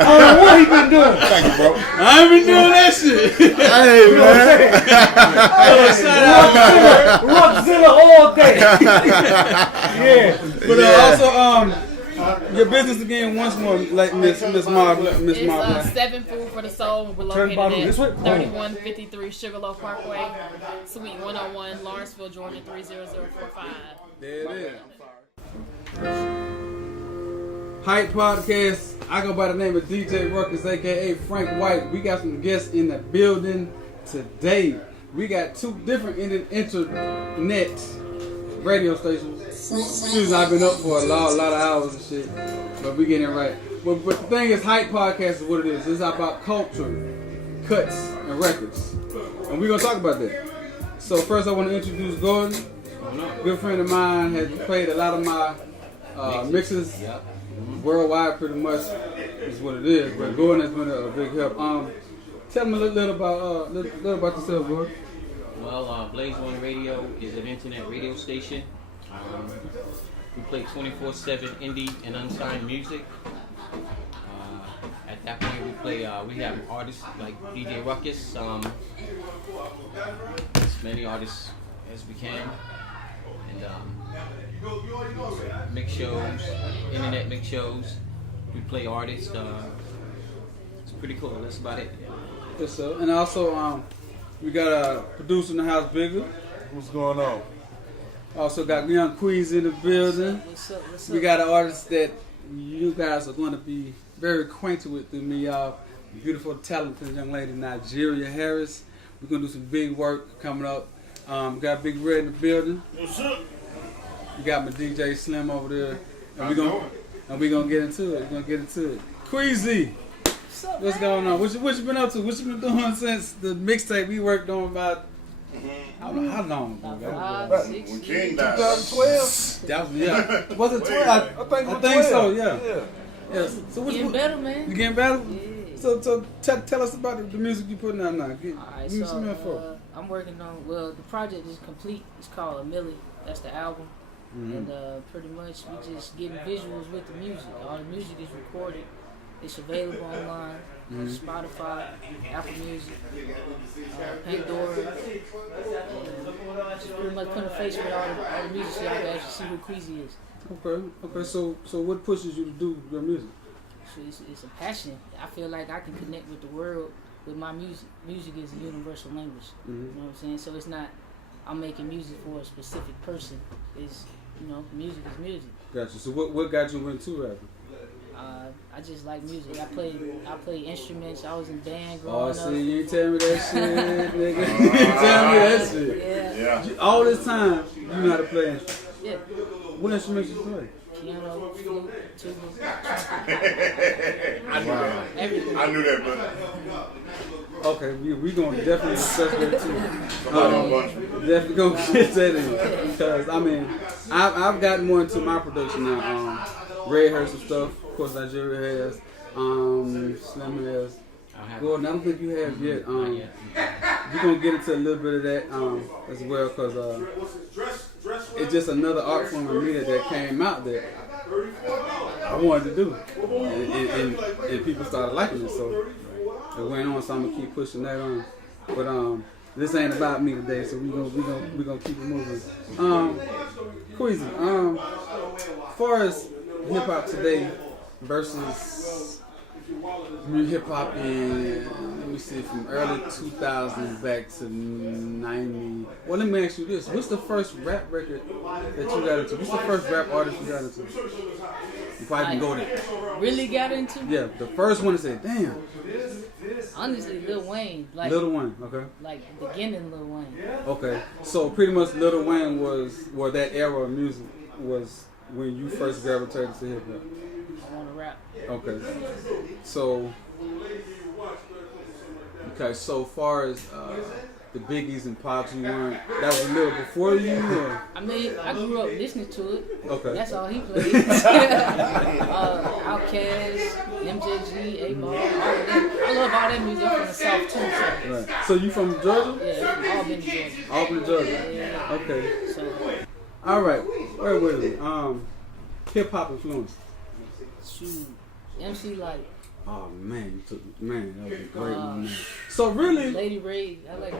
I don't know what he been doing. Thank you, bro. I ain't been doing that shit. Hey, You know what I'm saying? Shout out. Ruckzilla all day. Yeah. But also, your business again once more, like Miss Marble. It's 7 Food for the Soul. We're Turn the bottle located this way. at 3153 Sugarloaf Parkway, Suite 101, Lawrenceville, Georgia 30045. There it is. Hype Podcast. I go by the name of DJ Rukuz, aka Frank White. We got some guests in the building today. We got two different internet radio stations. Excuse me, I've been up for a lot of hours and shit, but we getting it right. But the thing is, Hype Podcast is what it is. It's about culture, cuts, and records, and we're gonna talk about that. So first, I want to introduce Gordon. Good friend of mine, has played a lot of my mixes worldwide, pretty much is what it is. But Gordon has been a big help. Tell me a little about yourself, Gordon. Well, Blaze One Radio is an internet radio station. We play 24/7 indie and unsigned music. At that point, we have artists like DJ Rukuz, as many artists as we can, and mix shows, internet mix shows. We play artists. It's pretty cool. That's about it. Yes, sir. And also, we got a producer in the house, Bigger. What's going on? Also got Young Queens in the building. What's up? We got an artist that you guys are going to be very acquainted with through me, y'all. Beautiful, talented young lady, Nigeria Harris. We're going to do some big work coming up. Got Big Red in the building. What's up? We got my DJ Slim over there. And we're going to get into it. We're going to get into it. Queasy, what's going on? What you been up to? What you been doing since the mixtape we worked on about, I don't know how long ago? 5, 6 When years. King died. 2012? That was, yeah. Was it 12? I think I think so, yeah. Yeah. So what Getting better, man. You getting better? Yeah. So tell us about the music you putting out now. Give Alright, me some info. I'm working on, the project is complete. It's called A Millie. That's the album. And pretty much we just getting visuals with the music. All the music is recorded. It's available online, Spotify, Apple Music, Pandora. Just pretty much putting a face with all the music so y'all can actually see who Queasy is. Okay. So what pushes you to do your music? So it's a passion. I feel like I can connect with the world with my music. Music is a universal language. You know what I'm saying? So it's not I'm making music for a specific person. It's, music is music. Gotcha. So what got you into rapping? I just like music. I play instruments. I was in band growing Oh, up. see, you ain't tell me that shit, nigga. You ain't tell me that shit. Yeah. All this time, you know how to play instruments. Yeah. What instruments you play? Piano, flute, tuba, I everything. knew that, but Okay, we gonna definitely discuss that too. Definitely gonna get that in because I've gotten more into my production now. Red has some stuff, of course. Nigeria has, Slim has. Gordon, I don't think you have yet. We're gonna get into a little bit of that as well because it's just another art form of me that came out that I wanted to do, and people started liking it, so it went on. So I'm gonna keep pushing that on. But this ain't about me today, so we gonna keep it moving. Queasy, as far as hip hop today versus hip hop in, let me see, from early 2000s back to 90. Well, let me ask you this: what's the first rap record that you got into? What's the first rap artist you got into? You probably can go there. Really got into? Yeah, the first one to say, damn. Honestly, Lil Wayne. Lil Wayne, okay. Like beginning Lil Wayne. Okay, so pretty much Lil Wayne or that era of music was when you first gravitated to hip hop. I want to rap. Okay, so far as the Biggies and Pops, you weren't, that was a little before you, or? I mean, I grew up listening to it. Okay. That's all he played. Outkast, MJG, A-Ball, all of that. I love all that music. I'm from the South too. So. Right. So you from Georgia? Yeah, from Albany, Georgia. Albany, Georgia. Yeah. Okay. So. All right. Wait a minute. Hip hop influence. Shoot. MC Light. Oh man, that was a great one. Man. So really, Lady Ray, I like.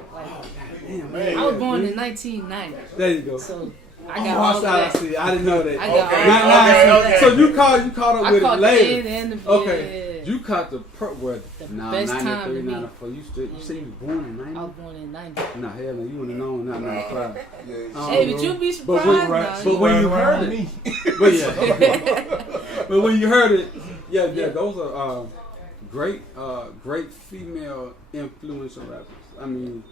Damn, man. I was born in 1990. There you go. So I I got all of that. See, I didn't know that. I got Okay, all of that. okay. So you caught up I with caught it the later. end and the Okay, yeah. you caught the best time to 93, me. 94. You said you was born in 90? I was born in 90. Nah, hell no, you wouldn't have known that 95. Hey, but you be surprised. But when you heard it, but yeah, but when you heard it, yeah, those are great female influential rappers. I mean,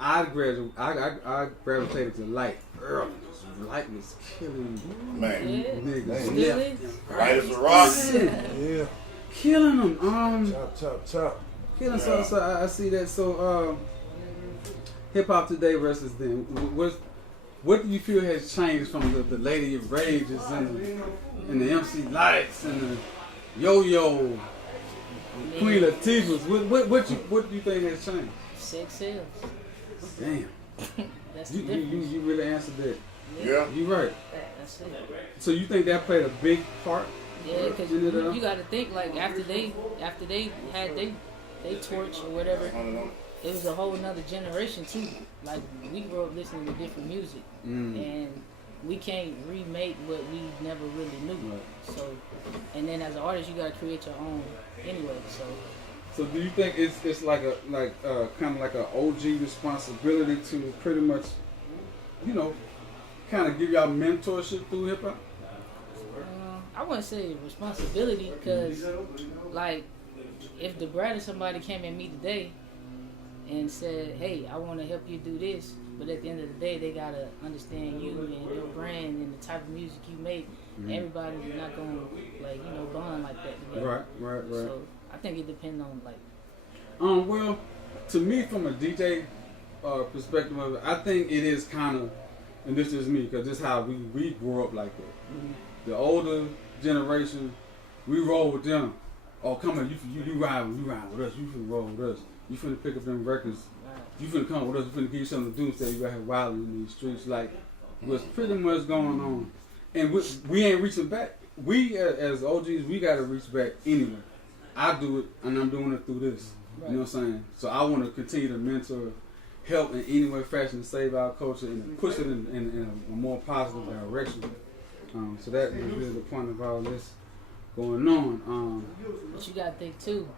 I gravitated to Light early. Light was killing Man. niggas. Still Yeah. is. Right as a rock. Yeah. Killing them. Chop. Killing. So I see that. So hip hop today versus then. What do you feel has changed from the Lady of Rages and the MC Lights and the Yo-Yo, Queen Latifahs? What do you think has changed? Sex sales. Damn. That's the difference. You really answered that. Yeah. You right. That's it. So you think that played a big part? Yeah, because you got to think like after they had they torch or whatever, it was a whole nother generation too. Like we grew up listening to different music, and we can't remake what we never really knew. Right. So, and then as an artist, you got to create your own anyway. So do you think it's like kind of like an OG responsibility to pretty much, kind of give y'all mentorship through hip hop? I wouldn't say responsibility because, like, if the bride or somebody came at me today and said, "Hey, I want to help you do this," but at the end of the day, they gotta understand you and your brand and the type of music you make. Everybody's not gonna bond like that together. Right. So I think it depends on like. Well, to me, from a DJ perspective of it, I think it is kind of, and this is me because this is how we grew up like that. The older generation, we roll with them. Oh, come on, you ride with us. You finna roll with us. You finna pick up them records. You finna come with us. You finna give you something to do instead you got here wilding in these streets. Like, what's pretty much going on. And we ain't reaching back. We, as OGs, we got to reach back anyway. I do it, and I'm doing it through this. Right. You know what I'm saying? So I want to continue to mentor, help in any way, fashion, to save our culture and push it in a more positive direction. So that is really the point of all this going on. But you gotta think too,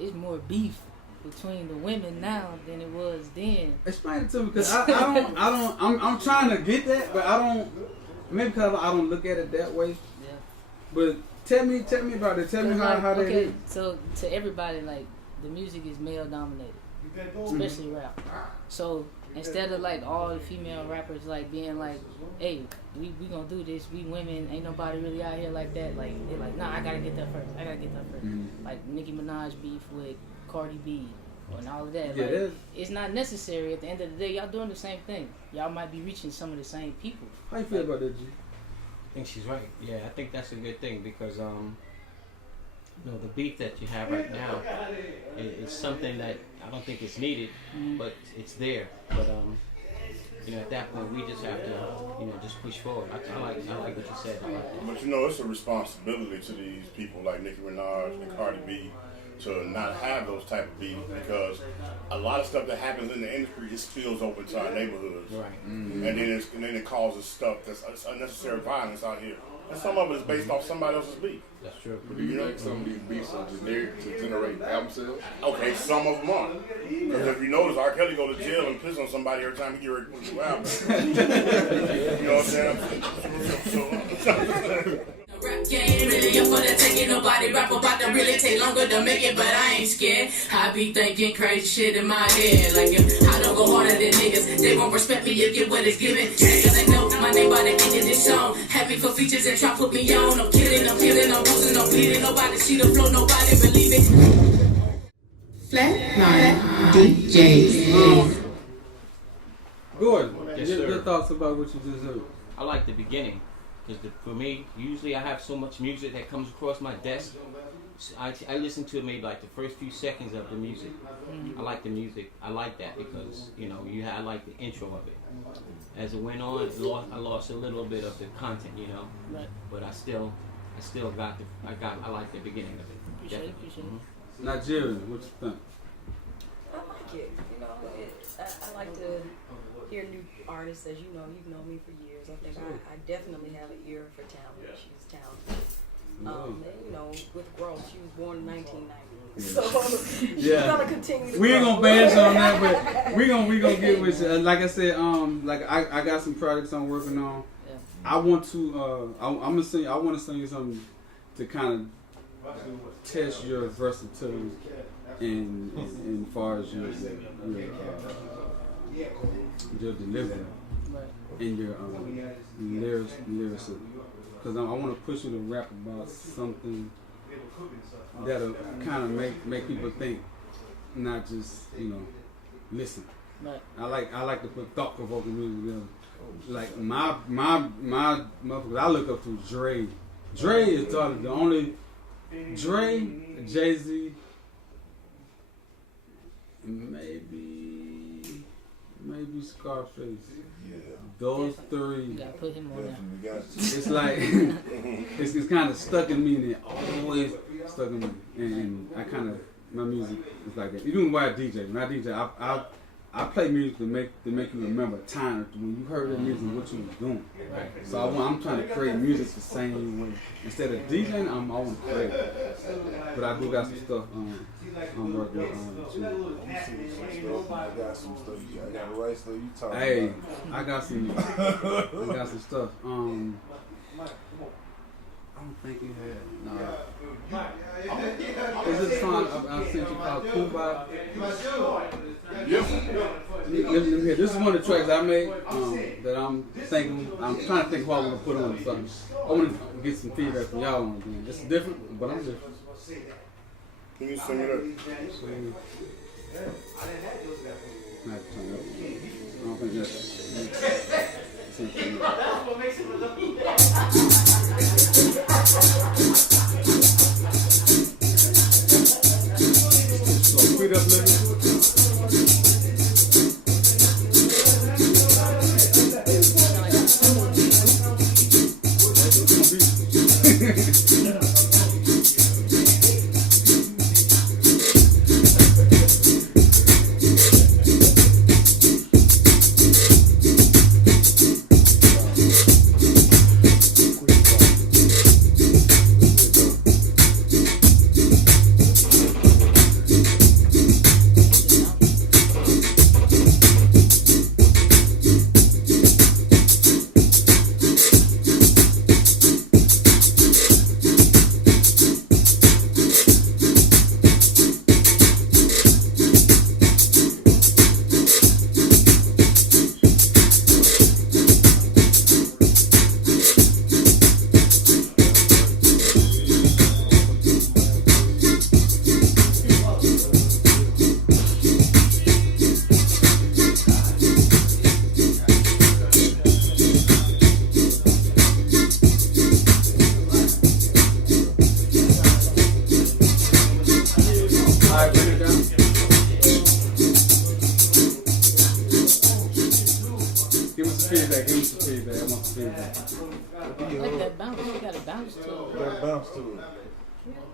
it's more beef between the women now than it was then. Explain it to me, because I'm trying to get that, but I don't. Maybe because I don't look at it that way. Yeah. But tell me about it. Tell me how that is. So to everybody, like the music is male dominated, especially rap. So instead of like all the female rappers like being like, "Hey, we gonna do this. We women, ain't nobody really out here like that." Like they're like, "Nah, I gotta get that first. Like Nicki Minaj beef with Cardi B and all of that. Yeah, like, it's not necessary. At the end of the day, y'all doing the same thing. Y'all might be reaching some of the same people. How you feel about that, G? I think she's right. Yeah, I think that's a good thing because the beef that you have right now is something that I don't think it's needed, but it's there. But at that point we just have to just push forward. I like what you said. I like that. But it's a responsibility to these people like Nicki Minaj and Cardi B to not have those type of beef, because a lot of stuff that happens in the industry just spills over to our neighborhoods, Right. And then it causes stuff that's unnecessary violence out here. And some of it is based off somebody else's beef. That's true. Do you think some of these beats are generic to generate album sales? Okay, some of them are. Because if you notice, R. Kelly go to jail and piss on somebody every time he get ready to push an album. You know what I'm saying? Rap game really up for the taking. Nobody rap about to really take longer to make it, but I ain't scared. I be thinking crazy shit in my head. Like if I don't go harder than niggas, they won't respect me if get what is given. Cause I know my name by the end of this song. Happy for features and try put me on. I'm killing, I'm losing, I'm bleeding. Nobody see the flow, nobody believe it. Flatline DJs. Gordon, Yes, your sir. thoughts about what you just heard? I like the beginning because for me, usually I have so much music that comes across my desk. I listen to maybe like the first few seconds of the music. I like the music. I like that because I like the intro of it. As it went on, I lost a little bit of the content, Right. but I still got I like the beginning of it. Appreciate it. Nigerian, what you think? I like it. I like hear new artists, as you know, you've known me for years. I think I definitely have an ear for talent. She's talented. And, you know, with growth, she was born in 1990. So she's gonna continue to we ain't grow. gonna bash on that, but we gonna get with you. Like I said, like I got some projects I'm working on. Yeah. I want to I'm gonna sing. I want to sing you something to kind of test your versatility in far as your delivery and your lyricism. Because I want to push you to rap about something that'll kind of make people think, not just listen. Right. I like to put thought provoking music together. Like my motherfuckers I look up to Dre. Dre is totally the only Dre, Jay-Z, maybe Scarface. Those three. You gotta put him on there. It's like it's kind of stuck in me, and it always stuck in me. And I kind of my music is like that. Even when I DJ, I play music to make you remember a time when you heard that music, what you was doing. So I'm trying to create music the same way. Instead of DJing, I want to create. But I do got some stuff I'm working on too. I got some stuff. I got the right stuff you talking Hey, about. I got some stuff. I don't think you had. No. Is this song I sent you called Kuba? Let me hear. This is one of the tracks I made that I'm trying to think what I'm gonna put on or something. I want to get some feedback from y'all on it. It's different, but I'm different. Can you sing it up? Not to turn it up. I don't think that's what makes it look. So speed up a little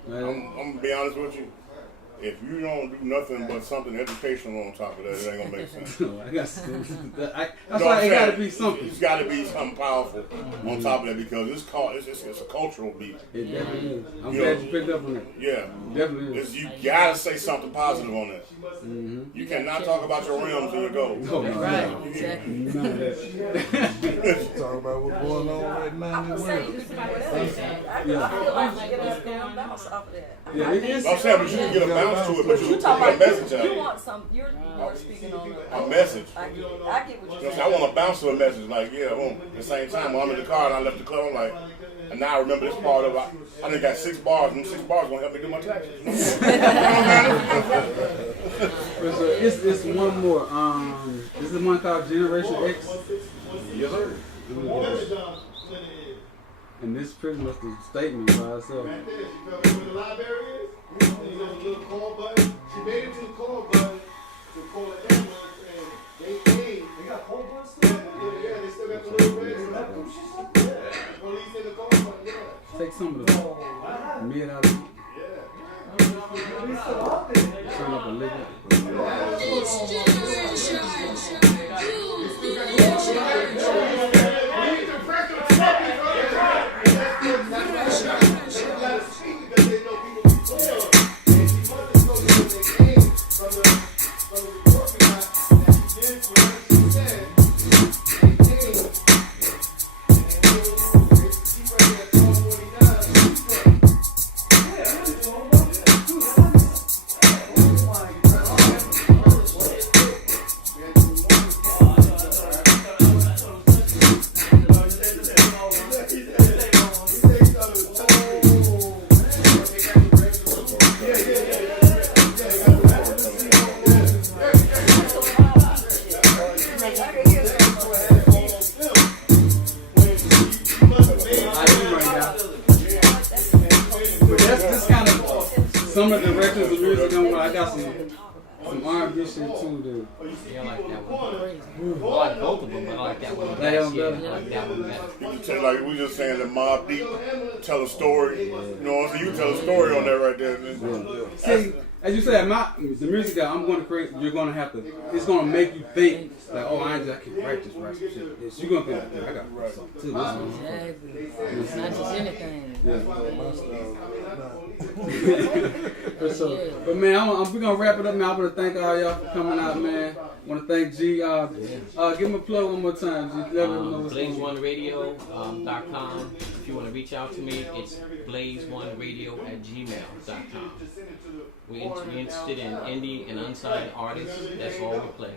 I'm gonna be honest with you. If you don't do nothing but something educational on top of that, it ain't gonna make sense. That's why it gotta be something. It's gotta be something powerful on top of that because it's a cultural beat. It definitely is. I'm glad you picked up on that. Yeah, definitely is. You gotta say something positive on that. Mm-hmm. You cannot talk about your rims and your goals. No, right, exactly. None of that. Talk about what's going on right now. I feel like you get a bounce off of that. Yeah, it is. I'm saying, but you can get a bounce to it, but you get a message out of You it. want some? You're speaking on A message. I get what You you're know, saying. I want to bounce to a message like, yeah, boom. At the same time, when I'm in the car and I left the club, I'm like, and now I remember this part of it. I done got 6 bars, and them 6 bars gonna help me do my taxes. It's one more. This is one called Generation X. Yes, sir. And this pretty much the statement by itself. Right there, she felt where the library is. And you know the little call button. She made it to the call button to call the ambulance, and they came. They got call buttons still? Yeah, they still got the little red. Yeah. Police in the call button, yeah. Take some of the mid out of it. Turn up a little. Some of the directors of music, I got some R&B shit too, dude. Yeah, I like that one. I like both of them, but I like that one best. Yeah, I like that one better. You can tell, like we just saying, that Mobb Deep tell a story. You know what I'm saying? You tell a story on that right there. See, as you said, the music that I'm going to create, you're going to have to, it's going to make you think, like, oh, I can write this right shit. You're going to think, I got to write something too. Exactly. It's not just anything. But man, we're going to wrap it up, man. I want to thank all y'all for coming out, man. I want to thank G. Give him a plug one more time, G. Blaze1radio.com. If you want to reach out to me, it's blaze1radio@gmail.com. We're interested in indie and unsigned artists. That's all we play.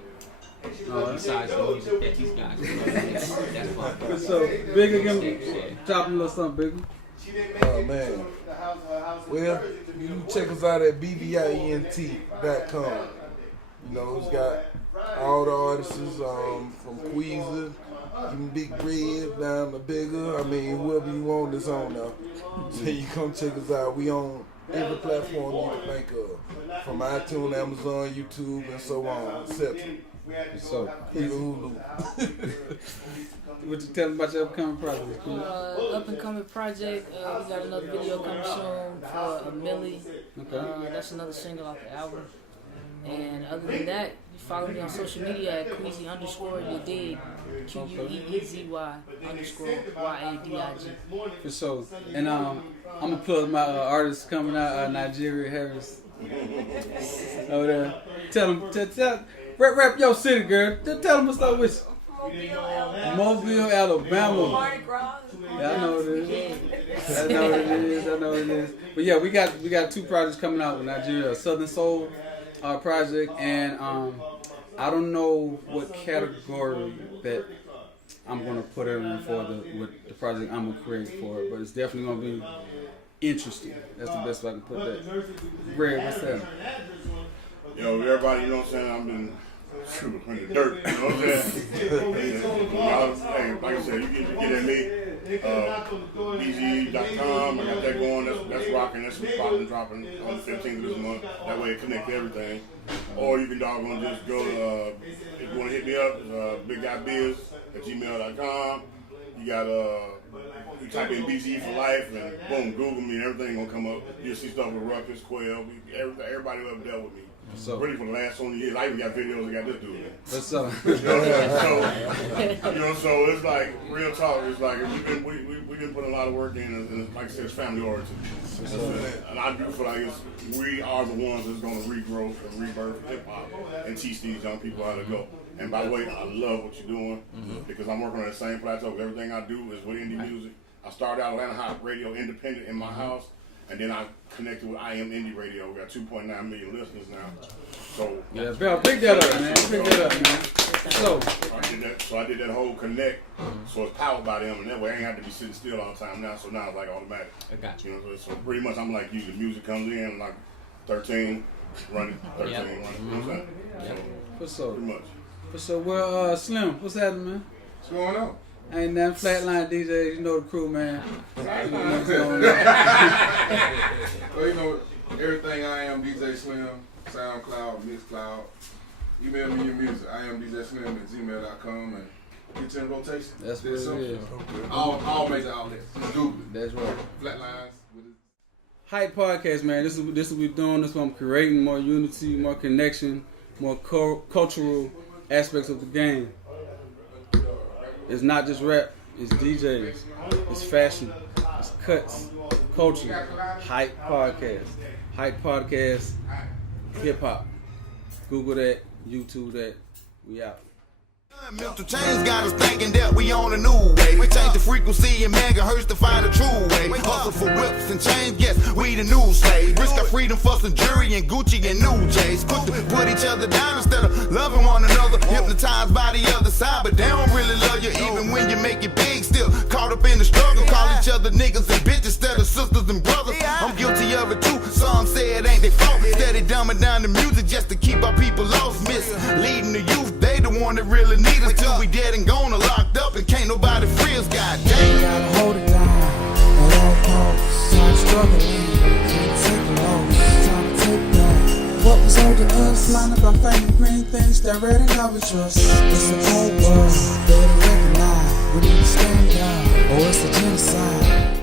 Besides the music that these guys play. That's fun. So, Big again, drop a little something, Big. Oh, man. Well, you can check us out at bvient.com. You know, it's got all the artists from Queezer, even Big Red, down to Bigger. I mean, whoever you want is on now. So you come check us out. We on every platform you can think of. From iTunes, Amazon, YouTube, and so on, etc. So, even Hulu. What you tell them about your upcoming project? Up and coming project. We got another video coming soon for Millie. Okay. That's another single off the album. And other than that, you follow me on social media at Queezy_YADIG. QUEZY_YADIG. For sure. And I'm gonna plug my artist coming out, Nigeria Harris. Over there. Tell rap your city, girl. Just tell them what's up with you. Mobile, Alabama. Yeah, I know what it is. But yeah, we got 2 projects coming out with Nigeria, a Southern Soul project, and I don't know what category that I'm gonna put her in for with the project I'm gonna create for it, but it's definitely gonna be interesting. That's the best way I can put that. Red, what's that? Yo, everybody, you know what I'm saying? I've been shooting in the dirt, you know what I'm saying? Hey, like I said, you get at me, bz.com. I got that going. That's rocking. That's popping, dropping on the 15th of this month. That way it connects everything. Or you can doggone just go to, if you want to hit me up, bigguybiz@gmail.com. You got, you type in BCE for life and boom, Google me and everything gonna come up. You'll see stuff with Rukuz, Quail, everybody who ever dealt with me. So, really for the last 20 years, I even got videos I got this dude. What's up? So it's like real talk. It's like we've been putting a lot of work in, and like I said, it's family origin. And I do feel like we are the ones that's going to regrow and rebirth hip hop and teach these young people how to go. And by the way, I love what you're doing because I'm working on the same plateau. Everything I do is with indie music. I started out Atlanta Hot Radio independent in my house. And then I connected with I Am Indie Radio. We got 2.9 million listeners now. So yeah, Bill, pick that up, man. Pick that up, man. So I did that whole connect. So it's powered by them, and that way I ain't have to be sitting still all the time now. So now it's like automatic. I got you. You know, so pretty much I'm like you. The music comes in like 13, running 13. Yep. You know what I'm saying? For sure. Pretty much. For sure. Well, Slim, what's happening, man? What's going on? Ain't nothing. Flatline DJs, you know the crew, man. Well, you know, everything I am DJ Slim, SoundCloud, Mixcloud. Email me your music. I am DJ Slim at gmail.com and get you in rotation. That's what it is. All major outlets. Google it. That's right. Flatlines. Hype Podcast, man. This is what we're doing. This is what I'm creating. More unity, more connection, more cultural aspects of the game. It's not just rap. It's DJs. It's fashion. It's cuts. Culture. Hype podcast. Hype podcast. Hip hop. Google that. YouTube that. We out. Mental change got us thinking that we on a new way. We change the frequency in megahertz to find a true way. Hustle for whips and change, yes, we the new slaves. Risk our freedom for some jury and Gucci and New Jays. Quick to put each other down instead of loving one another. Hypnotized by the other side, but they don't really love you. Even when you make it big, still caught up in the struggle. Call each other niggas and bitches instead of sisters and brothers. I'm guilty of it too. Some say it ain't their fault. Steady dumbing down the music just to keep our people lost. Misleading the youth, they the one that really need us till we dead and gone or locked up and can't nobody free us. Goddamn. Gotta hold it down at all costs. I'm struggling, can't take a loss. Time to take back what was owed to us. Blinded by fame, green things that red and now we trust. It's a cold world, better recognize. We need to stand down, or it's a genocide.